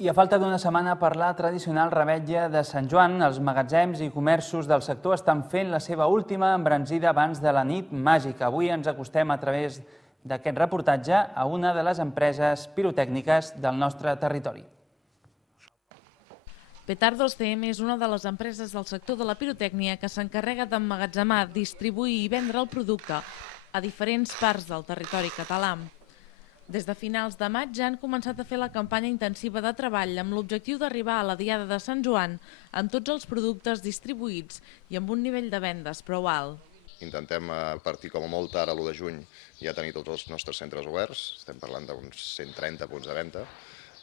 I a falta d'una setmana per la tradicional revetlla de Sant Joan, els magatzems i comerços del sector estan fent la seva última embranzida abans de la nit màgica. Avui ens acostem a través d'aquest reportatge a una de les empreses pirotècniques del nostre territori. Petardos CM és una de les empreses del sector de la pirotècnia que s'encarrega d'emmagatzemar, distribuir i vendre el producte a diferents parts del territori català. Des de finals de maig ja han començat a fer la campanya intensiva de treball amb l'objectiu d'arribar a la diada de Sant Joan amb tots els productes distribuïts i amb un nivell de vendes prou alt. Intentem, a partir com a molt tard, a l'1 de juny, ja tenir tots els nostres centres oberts. Estem parlant d'uns 130 punts de venda.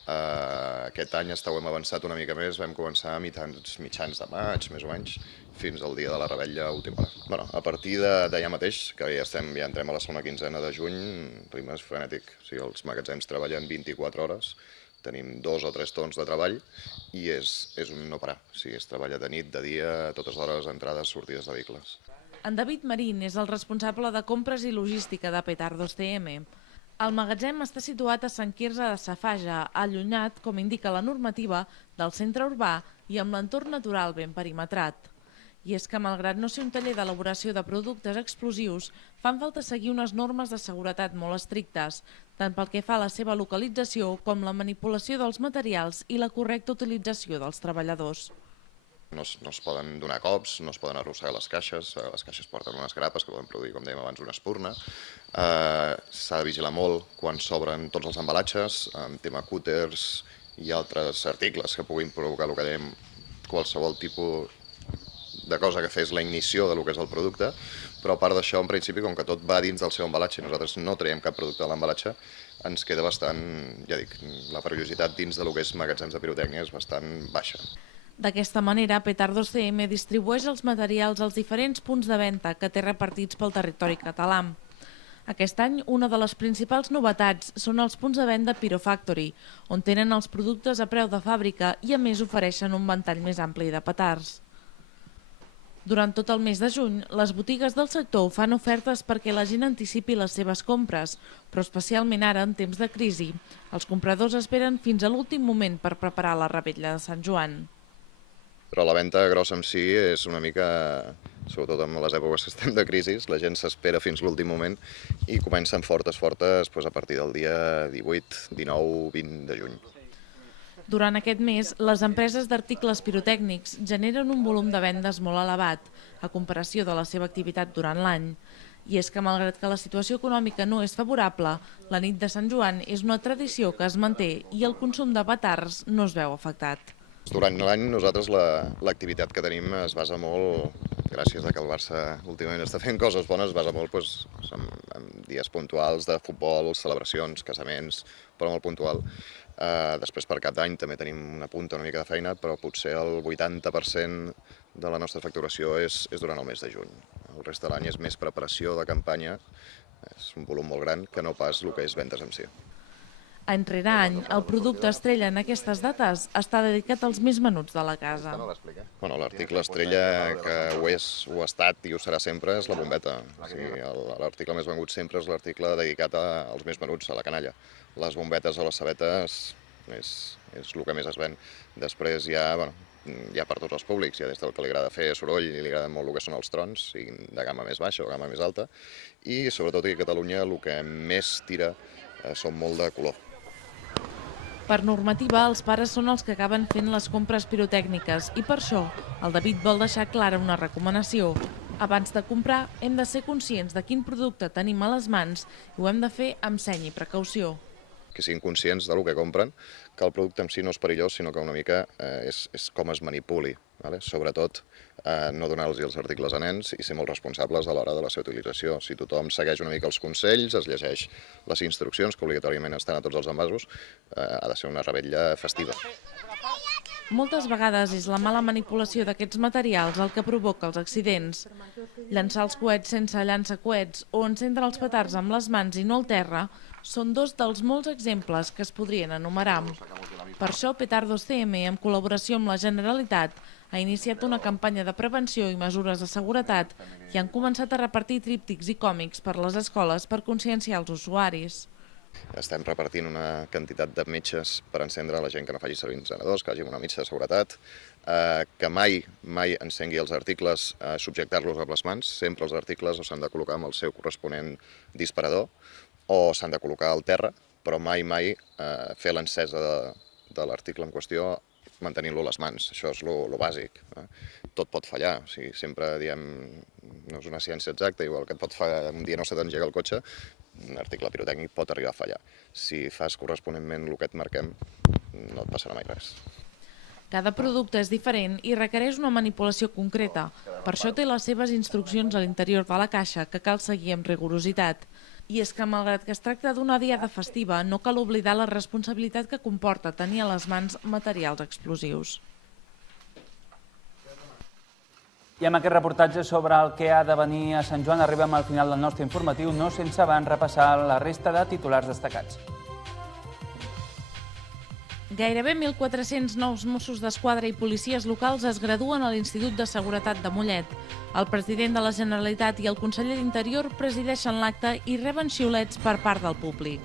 Aquest any hem avançat una mica més, vam començar a mitjans de maig, més o menys, fins al dia de la revetlla última hora. A partir d'allà mateix, que ja entrem a la segona quinzena de juny, ritme és frenètic. O sigui, els magatzems treballen 24 hores, tenim 2 o 3 torns de treball i és un no parar. O sigui, es treballa de nit, de dia, a totes hores, entrades, sortides de vehicles. En David Marín és el responsable de compres i logística de Petardos CM. El magatzem està situat a Sant Quirze de Safaja, allunyat, com indica la normativa, del centre urbà i amb l'entorn natural ben perimetrat. I és que, malgrat no ser un taller d'elaboració de productes explosius, fan falta seguir unes normes de seguretat molt estrictes, tant pel que fa a la seva localització com la manipulació dels materials i la correcta utilització dels treballadors. No es poden donar cops, no es poden arrossegar les caixes porten unes grapes que poden produir, com dèiem abans, una espurna. S'ha de vigilar molt quan s'obren tots els embalatges, amb tema cúters i altres articles que puguin provocar el que dèiem qualsevol tipus de cosa que fes la ignició del que és el producte, però a part d'això, en principi, com que tot va dins del seu embalatge i nosaltres no traiem cap producte de l'embalatge, ens queda bastant, ja dic, la perillositat dins del que és magatzems de pirotècnia és bastant baixa. D'aquesta manera, Petardos CM distribueix els materials als diferents punts de venda que té repartits pel territori català. Aquest any, una de les principals novetats són els punts de venda Pirofactory, on tenen els productes a preu de fàbrica i a més ofereixen un ventall més ampli de petards. Durant tot el mes de juny, les botigues del sector fan ofertes perquè la gent anticipi les seves compres, però especialment ara, en temps de crisi, els compradors esperen fins a l'últim moment per preparar la revetlla de Sant Joan. Però la venda grossa en si és una mica, sobretot en les èpoques que estem de crisi, la gent s'espera fins l'últim moment i comencen fortes a partir del dia 18, 19, 20 de juny. Durant aquest mes, les empreses d'articles pirotècnics generen un volum de vendes molt elevat, a comparació de la seva activitat durant l'any. I és que, malgrat que la situació econòmica no és favorable, la nit de Sant Joan és una tradició que es manté i el consum de petards no es veu afectat. Durant l'any nosaltres l'activitat que tenim es basa molt, gràcies a que el Barça últimament està fent coses bones, es basa molt en dies puntuals de futbol, celebracions, casaments, però molt puntual. Després per Cap d'Any també tenim una punta una mica de feina, però potser el 80% de la nostra facturació és durant el mes de juny. El rest de l'any és més preparació de campanya, és un volum molt gran que no pas el que és vendes en si. Any rere any, el producte estrella en aquestes dates està dedicat als més menuts de la casa. L'article estrella que ho ha estat i ho serà sempre és la bombeta. L'article més venut sempre és l'article dedicat als més menuts, a la canalla. Les bombetes o les sabetes és el que més es ven. Després hi ha per tots els públics, hi ha des del que li agrada fer soroll i li agrada molt el que són els trons, siguin de gamma més baixa o gamma més alta, i sobretot aquí a Catalunya el que més tira són molt de color. Per normativa, els pares són els que acaben fent les compres pirotècniques i per això el David vol deixar clara una recomanació. Abans de comprar hem de ser conscients de quin producte tenim a les mans i ho hem de fer amb seny i precaució. Que siguin conscients del que compren, que el producte en si no és perillós, sinó que una mica és com es manipuli. Sobretot no donar-los els articles a nens i ser molt responsables a l'hora de la seva utilització. Si tothom segueix una mica els consells, es llegeix les instruccions, que obligatòriament estan a tots els envasos, ha de ser una revetlla festiva. Moltes vegades és la mala manipulació d'aquests materials el que provoca els accidents. Llançar els coets sense llançacoets o encendre els petards amb les mans i no al terra són dos dels molts exemples que es podrien enumerar. Per això, Petardos CM, en col·laboració amb la Generalitat, ha iniciat una campanya de prevenció i mesures de seguretat i han començat a repartir tríptics i còmics per les escoles per conscienciar els usuaris. Estem repartint una quantitat de metges per encendre la gent que no faci servir encenedors, que hagi una mitja de seguretat, que mai encengui els articles, subjectar-los amb les mans. Sempre els articles o s'han de col·locar amb el seu corresponent disparador o s'han de col·locar al terra, però mai fer l'encesa de l'article en qüestió mantenint-lo a les mans. Això és lo bàsic. Tot pot fallar. O sigui, sempre diem, no és una ciència exacta, igual que et pot fallar, un dia no se t'engega el cotxe, un article pirotècnic pot arribar a fallar. Si fas corresponentment el que et marquem, no et passarà mai res. Cada producte és diferent i requereix una manipulació concreta. Per això té les seves instruccions a l'interior de la caixa que cal seguir amb rigorositat. I és que, malgrat que es tracta d'una diada festiva, no cal oblidar la responsabilitat que comporta tenir a les mans materials explosius. I amb aquest reportatge sobre el que ha de venir a Sant Joan arribem al final del nostre informatiu, no sense abans repassar la resta de titulars destacats. Gairebé 1.400 nous Mossos d'Esquadra i policies locals es graduen a l'Institut de Seguretat de Mollet. El president de la Generalitat i el conseller d'Interior presideixen l'acte i reben xiulets per part del públic.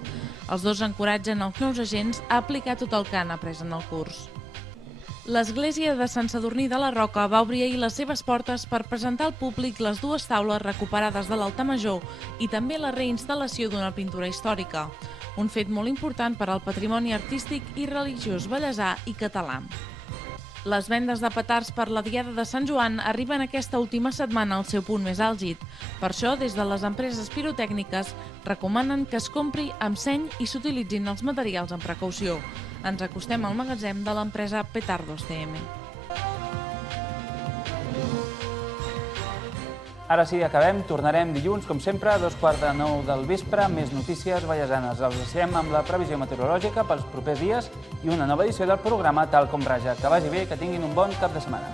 Els dos encoratgen els nous agents a aplicar tot el que han après en el curs. L'església de Sant Sadurní de la Roca va obrir ahir les seves portes per presentar al públic les dues taules recuperades de l'Altar Major i també la reinstal·lació d'una pintura històrica. Un fet molt important per al patrimoni artístic i religiós ballesà i català. Les vendes de petards per la Diada de Sant Joan arriben aquesta última setmana al seu punt més àlgid. Per això, des de les empreses pirotècniques, recomanen que es compri amb seny i s'utilitzin els materials amb precaució. Ens acostem al magatzem de l'empresa Petardos CM. Ara sí, acabem. Tornarem dilluns, com sempre, a 8:45 del vespre, amb més notícies vallesanes. Els deixem amb la previsió meteorològica pels propers dies i una nova edició del programa Tal com Raja. Que vagi bé, que tinguin un bon cap de setmana.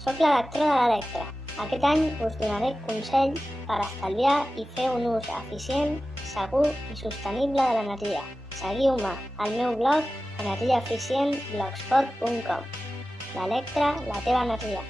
Soc l'Electra de l'Electra. Aquest any us donaré consell per estalviar i fer un ús eficient, segur i sostenible de l'energia. Seguiu-me al meu blog energiaeficientblogspot.com. L'Electra, la teva energia.